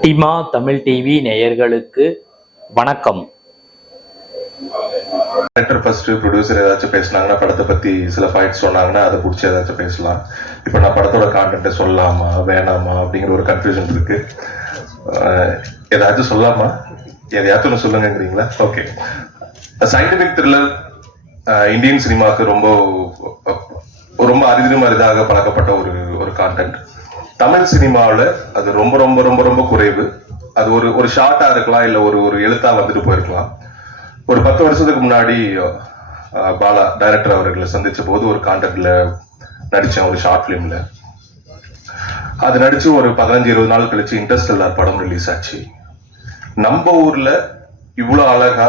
ஒட்டிமா Tamil TV நேயர்களுக்கு வணக்கம். Director first producer ஏதாச்சும் பேசுனாங்கன்னா படத்தை பத்தி சில ஃபைட்ஸ் சொன்னாங்கன்னா அதை பிடிச்சி ஏதாச்சும் பேசலாம். இப்போ நான் படத்தோட கான்டென்ட்டை சொல்லலாமா வேணாமா அப்படிங்கிற ஒரு கன்ஃபியூஷன் இருக்கு. ஏதாச்சும் சொல்லலாமா எதையாச்சும் ஒன்று சொல்லுங்கிறீங்களா ஓகே சயின்டிபிக் த்ரில்லர் இந்தியன் சினிமாவுக்கு ரொம்ப ரொம்ப அரிதிலும் அரிதாக பழக்கப்பட்ட ஒரு ஒரு கான்டென்ட் தமிழ் சினிமாவில் அது ரொம்ப ரொம்ப ரொம்ப ரொம்ப குறைவு. அது ஒரு ஒரு ஷார்ட்டா இருக்கலாம் இல்லை ஒரு ஒரு எழுத்தாக வந்துட்டு போயிருக்கலாம். ஒரு பத்து வருஷத்துக்கு முன்னாடி பாலா டைரக்டர் அவர்களை சந்திச்ச போது ஒரு கான்டெக்ட்ல நடிச்சேன் ஒரு ஷார்ட் ஃபிலிம்ல அது நடிச்சு ஒரு பதினஞ்சு இருபது நாள் கழிச்சு இன்டர்ஸ்டெல்லார் படம் ரிலீஸ் ஆச்சு. நம்ம ஊர்ல இவ்வளவு அழகா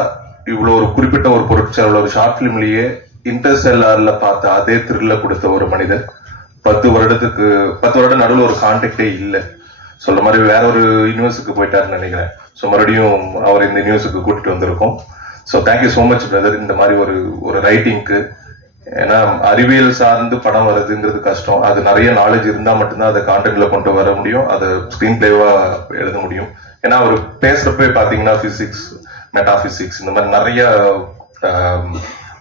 இவ்வளவு ஒரு குறிப்பிட்ட ஒரு பொருட்சார் ஒரு ஷார்ட் ஃபிலிம்லேயே இன்டர்ஸ்டெல்லாரில் பார்த்த அதே த்ரில்ல கொடுத்த ஒரு மனிதர் பத்து வருடத்துக்கு பத்து வருடம் நடுவில் ஒரு கான்டாக்டே இல்லை. சொல்ற மாதிரி வேற ஒரு யூனிவர்ஸுக்கு போயிட்டாருன்னு நினைக்கிறேன். ஸோ மறுபடியும் அவர் இந்த யூனிவர்ஸுக்கு கூட்டிட்டு வந்திருக்கோம். So thank you so much brother இந்த மாதிரி ஒரு ஒரு ரைட்டிங்க்கு ஏன்னா அறிவியல் சார்ந்து படம் வர்றதுங்கிறது கஷ்டம். அது நிறைய நாலேஜ் இருந்தா மட்டும்தான் அதை கான்டென்ட்ல கொண்டு வர முடியும். அதை ஸ்கிரீன் பிளேவா எழுத முடியும். ஏன்னா அவர் பேசுறப்பே பாத்தீங்கன்னா பிசிக்ஸ் மெட்டாபிசிக்ஸ் இந்த மாதிரி நிறைய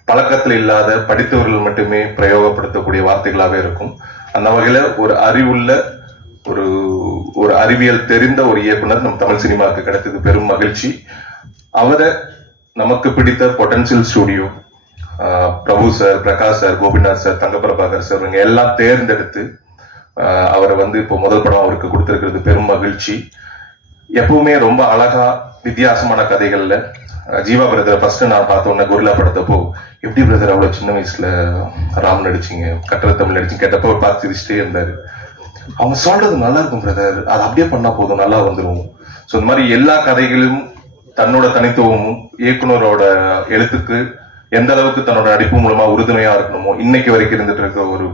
பழக்கத்தில் இல்லாத படித்தவர்கள் மட்டுமே பிரயோகப்படுத்தக்கூடிய வார்த்தைகளாவே இருக்கும். அந்த வகையில ஒரு அறிவுள்ள ஒரு ஒரு அறிவியல் தெரிந்த ஒரு இயக்குனர் நம்ம தமிழ் சினிமாவுக்கு கிடைத்தது பெரும் மகிழ்ச்சி. அவரை நமக்கு பிடித்த Potential Studio Prabhu sir Prakash sir Gopinath sir Thangaprabhakar sir இவங்க எல்லாம் தேர்ந்தெடுத்து அவரை வந்து இப்போ முதல் படம் அவருக்கு கொடுத்துருக்கிறது பெரும் மகிழ்ச்சி. எப்பவுமே ரொம்ப அழகா வித்தியாசமான கதைகள்ல ஜீவா பிரதர் ஃபர்ஸ்ட் நான் பார்த்த உடனே குருலா படத்தப்போ எப்படி பிரதர் அவ்வளவு சின்ன வயசுல ராம் நடிச்சீங்க? கட்டளை தமிழ் நடிச்சிங்க. கேட்டப்போ பார்த்து சிரிச்சிட்டே இருந்தாரு. அவங்க சொல்றது நல்லா இருக்கும் பிரதர் அது அப்படியே பண்ணா போதும் நல்லா வந்துடும் ஸோ இந்த மாதிரி எல்லா கதைகளும் தன்னோட தனித்துவமும் இயக்குனரோட எழுத்துக்கு எந்த அளவுக்கு தன்னோட நடிப்பு மூலமா உறுதுணையா இருக்கணுமோ இன்னைக்கு வரைக்கும் இருந்துட்டு இருக்க ஒரு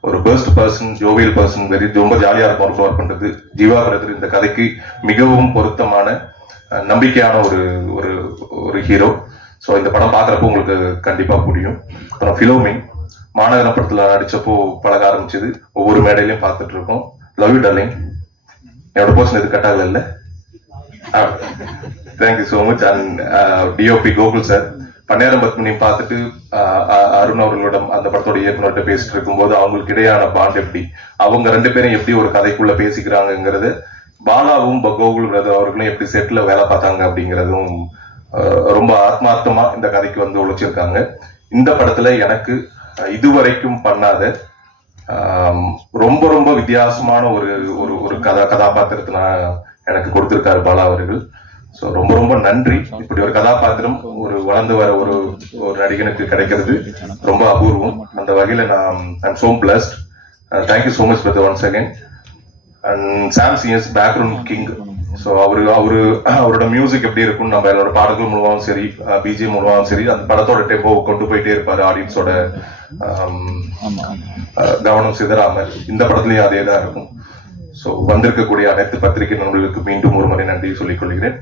ஒரு best person jovial person very ரொம்ப ஜாலியா இருக்கும் ஒர்க் பண்றது. ஜீவா பிரதர் இந்த கதைக்கு மிகவும் பொருத்தமான நம்பிக்கையான ஒரு ஒரு ஒரு ஹீரோ ஸோ இந்த படம் பார்க்குறப்போ உங்களுக்கு கண்டிப்பா புரியும். அப்புறம் ஃபிலோமின் மாநகர படத்துல அடித்தப்போ பழக ஆரம்பிச்சது. ஒவ்வொரு மேடையிலையும் பார்த்துட்டு இருக்கோம். லவ் யூ டார்லிங் என்னோட போர்ஷன் இது கட்டாகல இல்லை? Thank you so much and DOP Gokul sir பன்னேரம் பத்மினியும் பார்த்துட்டு uh, uh, அருண் அவர்களிடம் அந்த படத்தோட இயக்குனர்கிட்ட பேசிட்டு இருக்கும்போது அவங்களுக்கு இடையான பாண்ட் எப்படி? அவங்க ரெண்டு பேரும் எப்படி ஒரு கதைக்குள்ள பேசிக்கிறாங்கங்கிறது பாலாவும் கோகுல் பிரதர் அவர்களும் எப்படி செட்ல வேலை பார்த்தாங்க அப்படிங்கிறதும் ரொம்ப ஆத்மார்த்தமா இந்த கதைக்கு வந்து உழைச்சிருக்காங்க இந்த படத்துல எனக்கு இதுவரைக்கும் பண்ணாத ரொம்ப ரொம்ப வித்தியாசமான ஒரு ஒரு ஒரு கதா கதாபாத்திரத்தை நான் எனக்கு கொடுத்திருக்காரு பாலா அவர்கள். ஸோ ரொம்ப ரொம்ப நன்றி. இப்படி ஒரு கதாபாத்திரம் ஒரு வளர்ந்து வர ஒரு ஒரு நடிகனுக்கு கிடைக்கிறது. ரொம்ப அபூர்வம். அந்த வகையில நான் I'm so blessed thank you so much brother once second and Sam CS background king so அவரு அவரு அவரோட மியூசிக் எப்படி இருக்கும் நம்ம என்னோட பாடல்கள் மூலமாவும் சரி பிஜிஎம் மூலமாவும் சரி அந்த படத்தோட டெம்போ கொண்டு போயிட்டே இருப்பாரு ஆடியன்ஸோட கவனம் சிதறாம இந்த படத்துலயும் அதே தான் இருக்கும். ஸோ வந்திருக்கக்கூடிய அனைத்து பத்திரிகை நண்பர்களுக்கு மீண்டும் ஒரு முறை நன்றி சொல்லிக் கொள்கிறேன்.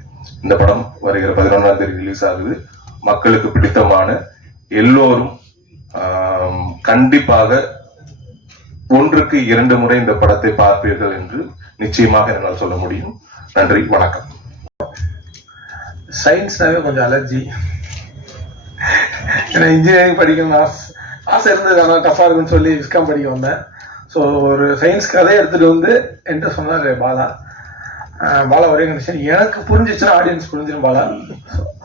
இந்த படம் வருகிற பதினொன்றாம் தேதி ரிலீஸ் ஆகுது. மக்களுக்கு பிடித்தமான எல்லோரும் கண்டிப்பாக ஒன்றுக்கு இரண்டு முறை இந்த படத்தை பார்ப்பீர்கள் என்று நிச்சயமாக என்னால் சொல்ல முடியும். நன்றி வணக்கம். சயின்ஸ்னாவே கொஞ்சம் அலர்ஜி ஏன்னா இன்ஜினியரிங் படிக்கணும்னு ஆசை ஆசை இருந்தது ஆனால் டஃபாக இருக்குன்னு சொல்லி விஸ்காம் படிக்க வந்தேன். ஸோ ஒரு சயின்ஸ் கதையை எடுத்துகிட்டு வந்து என்கிட்ட சொன்னார் பாலா. பாலா ஒரே கண்டிஷன் எனக்கு புரிஞ்சிச்சுன்னா ஆடியன்ஸ் புரிஞ்சிடும் பாலா.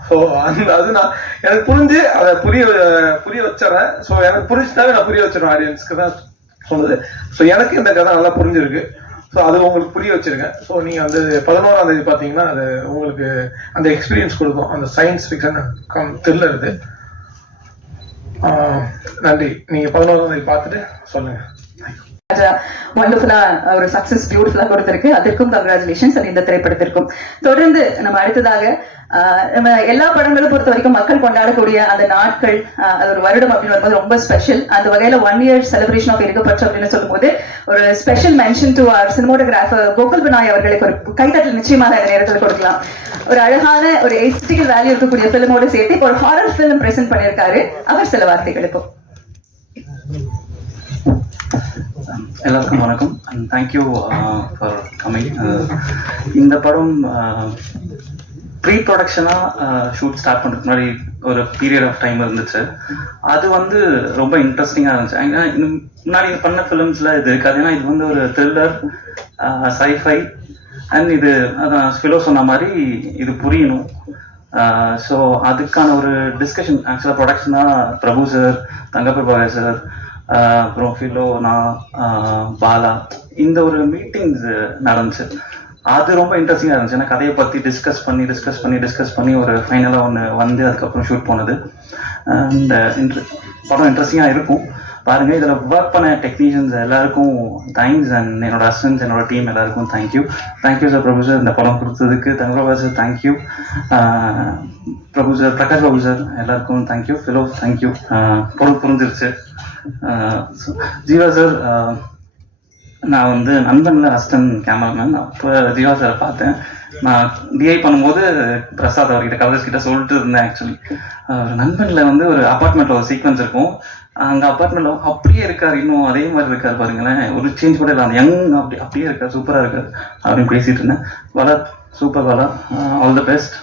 ஸோ அந்த அது நான் எனக்கு புரிஞ்சு அதை புரிய புரிய வச்சிடறேன். ஸோ எனக்கு புரிஞ்சுட்டாவே நான் புரிய வச்சிடறேன் ஆடியன்ஸ்க்கு தான் சொன்னது. ஸோ எனக்கு இந்த கதை நல்லா புரிஞ்சிருக்கு. ஸோ அது உங்களுக்கு புரிய வச்சிருங்க. ஸோ நீங்கள் வந்து பதினோராம் தேதி பார்த்தீங்கன்னா அது உங்களுக்கு அந்த எக்ஸ்பீரியன்ஸ் கொடுக்கும். அந்த சயின்ஸ் ஃபிக்ஷன் கம் த்ரில்லர் இது. நன்றி. நீங்கள் பதினோராம் தேதி பார்த்துட்டு சொல்லுங்கள் வண்டர்ஃபுல்லா ஒரு சக்சஸ் பியூட்டிஃபுல்லா கொடுத்திருக்கு. அதற்கும் கங்க்ராச்சுலேஷன்ஸ் அது இந்த திரைப்படத்திற்கும். தொடர்ந்து நம்ம அடுத்ததாக நம்ம எல்லா படங்களும் பொறுத்த வரைக்கும் மக்கள் கொண்டாடக்கூடிய அந்த நாட்கள் அது ஒரு வருடம் அப்படின்னு வரும்போது ரொம்ப ஸ்பெஷல் அந்த வகையில ஒன் இயர் செலிப்ரேஷன் ஆஃப் இருக்கப்பற்று அப்படின்னு சொல்லும்போது ஒரு ஸ்பெஷல் மென்ஷன் டு அவர் சினிமோட்டோகிராஃபர் கோகுல் பினாய் அவர்களுக்கு ஒரு கைத்தட்டல் நிச்சயமாக இந்த நேரத்தில் கொடுக்கலாம். ஒரு அழகான ஒரு எஸ்டிக்கல் வேல்யூ இருக்கக்கூடிய பிலிமோடு சேர்த்து இப்போ ஒரு ஹாரர் ஃபிலிம் பிரசென்ட் பண்ணியிருக்காரு. அவர் சில வார்த்தைகள் இப்போ எல்லாருக்கும் வணக்கம். அண்ட் தேங்க்யூ ஃபார் கமிங் இந்த படம் ப்ரீ ப்ரொடக்ஷனாக ஷூட் ஸ்டார்ட் பண்ணுறதுக்கு முன்னாடி ஒரு பீரியட் ஆஃப் டைம் இருந்துச்சு. அது வந்து ரொம்ப இன்ட்ரெஸ்டிங்காக இருந்துச்சு. ஏன்னா uh, இன்னும் முன்னாடி பண்ண ஃபிலிம்ஸில் இது இருக்காது. ஏன்னா இது வந்து ஒரு த்ரில்லர் சைஃபை அண்ட் இது அதான் ஃபிலோ சொன்ன மாதிரி இது புரியணும். Uh, ஸோ அதுக்கான ஒரு டிஸ்கஷன் ஆக்சுவலாக ப்ரொடக்ஷனாக பிரபு சார் தங்கப்பிரபாகர் சார் அப்புறம் நான் ஆஹ் பாலா. இந்த ஒரு மீட்டிங்ஸ் நடந்துச்சு. அது ரொம்ப இன்ட்ரெஸ்டிங்காக இருந்துச்சு. ஏன்னா கதையை பற்றி டிஸ்கஸ் பண்ணி டிஸ்கஸ் பண்ணி டிஸ்கஸ் பண்ணி ஒரு ஃபைனலாக ஒன்று வந்து அதுக்கப்புறம் ஷூட் போனது. அண்ட் படம் இன்ட்ரெஸ்டிங்காக இருக்கும். பாருங்க இதில் ஒர்க் பண்ண டெக்னீஷியன்ஸ் எல்லாருக்கும் தேங்க்ஸ் அண்ட் என்னோட அசிஸ்டன்ஸ் என்னோட டீம் எல்லாருக்கும் thank you thank you sir Prabhu sir இந்த படம் கொடுத்ததுக்கு Thangababa sir thank you Prabhu sir Prakash Babu sir எல்லாருக்கும் தேங்க்யூ ஃபிலோ தேங்க்யூ பொருள் புரிஞ்சிருச்சு ஜீவா சார் நான் வந்து நண்பனில் அஸ்டன் கேமராமேன் அப்போ ஜீவா சாரை பார்த்தேன். நான் டிஐ பண்ணும்போது பிரசாத் அவர்கிட்ட கவர்ஸ் கிட்ட சொல்லிட்டு இருந்தேன் ஆக்சுவலி நண்பனில் வந்து ஒரு அப்பார்ட்மெண்ட்டில் ஒரு சீக்வன்ஸ் இருக்கும். அந்த அப்பார்ட்மெண்ட்ல அப்படியே இருக்காரு இன்னும் அதே மாதிரி இருக்காரு பாருங்களேன். ஒரு சேஞ்ச் கூட இல்லை அந்த யங் அப்படி அப்படியே இருக்காரு சூப்பராக இருக்காரு. அப்படின்னு பேசிட்டு இருந்தேன். வலா சூப்பர் வலா all the best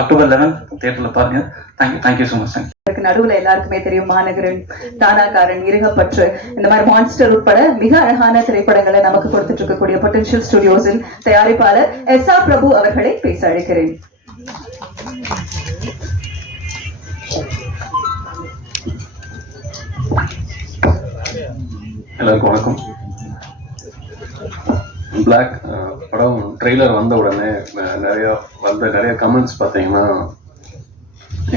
October eleven தியேட்டரில் பாருங்க. Thank you thank you so much thank you இதுக்கு நடுவுல எல்லாருக்குமே தெரியும் மாநகரன் தானாகாரன் இருகப்பற்று இந்த மாதிரி மான்ஸ்டர் உட்பட மிக அழகான திரைப்படங்களை நமக்கு கொடுத்துட்டு இருக்கக்கூடிய பொட்டன்ஷியல் ஸ்டுடியோஸின் தயாரிப்பாளர் எஸ் ஆர் பிரபு அவர்களை பேச அழைக்கிறேன். எல்லாருக்கும் வணக்கம். பிளாக் படம் ட்ரெய்லர் வந்த உடனே நிறையா நிறைய வந்த நிறைய கமெண்ட்ஸ் பார்த்தீங்கன்னா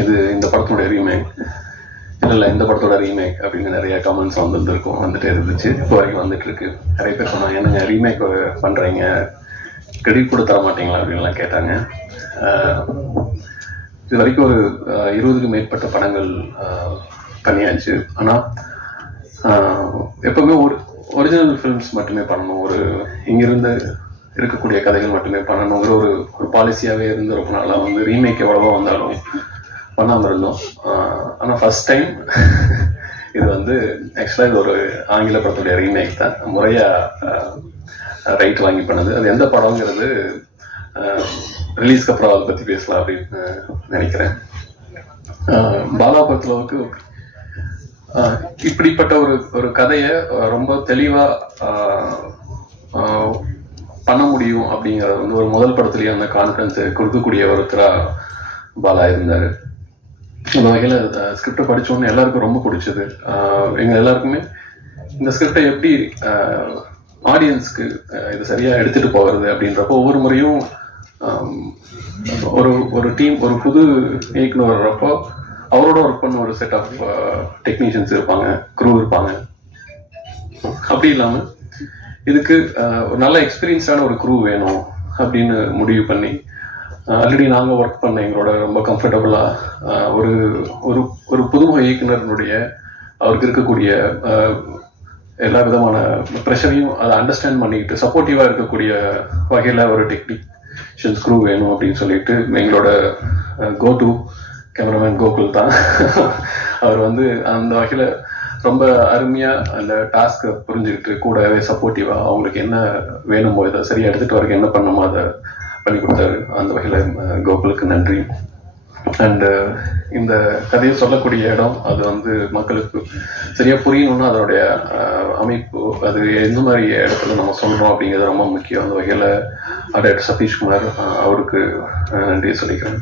இது இந்த படத்தோட ரீமேக் இல்லை இல்லை இந்த படத்தோட ரீமேக் அப்படின்னு நிறைய கமெண்ட்ஸ் வந்துருந்துருக்கும் வந்துட்டே இருந்துச்சு. இப்போ வரைக்கும் வந்துட்டு இருக்கு. நிறைய பேர் சொன்னாங்க என்னங்க ரீமேக் பண்ணுறீங்க கிரெடிட் கூட தர மாட்டீங்களா? அப்படின்லாம் கேட்டாங்க. இது வரைக்கும் ஒரு இருபதுக்கு இருபதுக்கும் மேற்பட்ட படங்கள் பண்ணியாச்சு. ஆனால் எப்பவுமே ஒரு ஒரிஜினல் ஃபிலிம்ஸ் மட்டுமே பண்ணணும். ஒரு இங்கிருந்து இருக்கக்கூடிய கதைகள் மட்டுமே பண்ணணுங்கிற ஒரு ஒரு பாலிசியாகவே இருந்து ரொம்ப நாளாக வந்து ரீமேக் எவ்வளவோ வந்தாலும் பண்ணாமல் இருந்தோம். ஆனால் ஃபர்ஸ்ட் டைம் இது வந்து ஆக்சுவலாக இது ஒரு ஆங்கில படத்துடைய ரீமேக் தான். முறையாக ரைட் வாங்கி பண்ணது. அது எந்த படங்கிறது ரிலீஸ்க்கு அப்புறம் அதை பற்றி பேசலாம் அப்படின்னு நினைக்கிறேன். பாலா பொறுத்தளவுக்கு இப்படிப்பட்ட ஒரு ஒரு கதையை ரொம்ப தெளிவா பண்ண முடியும் அப்படிங்கறது வந்து ஒரு முதல் படத்துலயே அந்த கான்ஃபிடன்ஸ் கொடுக்கக்கூடிய ஒருத்தரா பாலா இருந்தாரு. அந்த வகையில ஸ்கிரிப்டை படிச்சோன்னு எல்லாருக்கும் ரொம்ப பிடிச்சது. எங்க எல்லாருக்குமே இந்த ஸ்கிரிப்டை எப்படி ஆடியன்ஸ்க்கு இது சரியா எடுத்துட்டு போகிறது அப்படின்றப்போ ஒவ்வொரு முறையும் ஒரு ஒரு டீம் ஒரு புது இயக்குனர் வர்றப்போ அவரோட ஒர்க் பண்ண ஒரு செட் ஆஃப் டெக்னீஷியன்ஸ் இருப்பாங்க க்ரூ இருப்பாங்க. அப்படி இல்லாம இதுக்கு uh, ஒரு நல்ல எக்ஸ்பீரியன்ஸ்டான ஒரு க்ரூ வேணும் அப்படின்னு முடிவு பண்ணி ஆல்ரெடி நாங்கள் ஒர்க் பண்ண எங்களோட ரொம்ப கம்ஃபர்டபுளாக uh, ஒரு ஒரு ஒரு புதுமுக இயக்குனருடைய அவருக்கு இருக்கக்கூடிய uh, எல்லா விதமான ப்ரெஷரையும் அதை அண்டர்ஸ்டாண்ட் பண்ணிக்கிட்டு சப்போர்ட்டிவாக இருக்கக்கூடிய வகையில் ஒரு டெக்னீஷியன்ஸ் க்ரூ வேணும் அப்படின்னு சொல்லிட்டு எங்களோட கோ டு கேமராமேன் கோகுல் தான். அவர் வந்து அந்த வகையில் ரொம்ப அருமையாக அந்த டாஸ்க்கை புரிஞ்சுக்கிட்டு கூடவே சப்போர்ட்டிவாக அவங்களுக்கு என்ன வேணுமோ இதை சரியாக எடுத்துகிட்டு வரைக்கும் என்ன பண்ணுமோ அதை பண்ணி கொடுத்தாரு. அந்த வகையில் கோகுலுக்கு நன்றி. அண்டு இந்த கதையை சொல்லக்கூடிய இடம் அது வந்து மக்களுக்கு சரியா புரியணும்னா அதனுடைய அமைப்பு அது எந்த மாதிரி இடத்துல நம்ம சொல்றோம் அப்படிங்கிறது ரொம்ப முக்கியம். அந்த வகையில் டாக்டர் சதீஷ்குமார் அவருக்கு நன்றியை சொல்லிக்கிறேன்.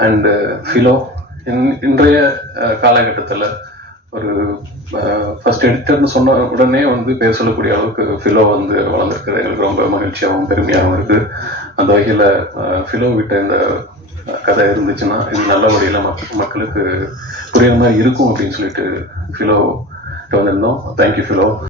அண்டு uh, ஃபிலோ இன்றைய uh, காலகட்டத்தில் ஒரு uh, ஃபர்ஸ்ட் எடிட்டர்னு சொன்ன உடனே வந்து பேர் சொல்லக்கூடிய அளவுக்கு ஃபிலோ வந்து வளர்ந்துருக்குது எங்களுக்கு ரொம்ப மகிழ்ச்சியாகவும் பெருமையாகவும் இருக்குது அந்த வகையில் ஃபிலோ விட்ட இந்த கதை இருந்துச்சுன்னா இது நல்ல முறையில் மக்களுக்கு புரியுற மாதிரி இருக்கும் அப்படின்னு சொல்லிட்டு ஃபிலோ வந்திருந்தோம். Thank you Philo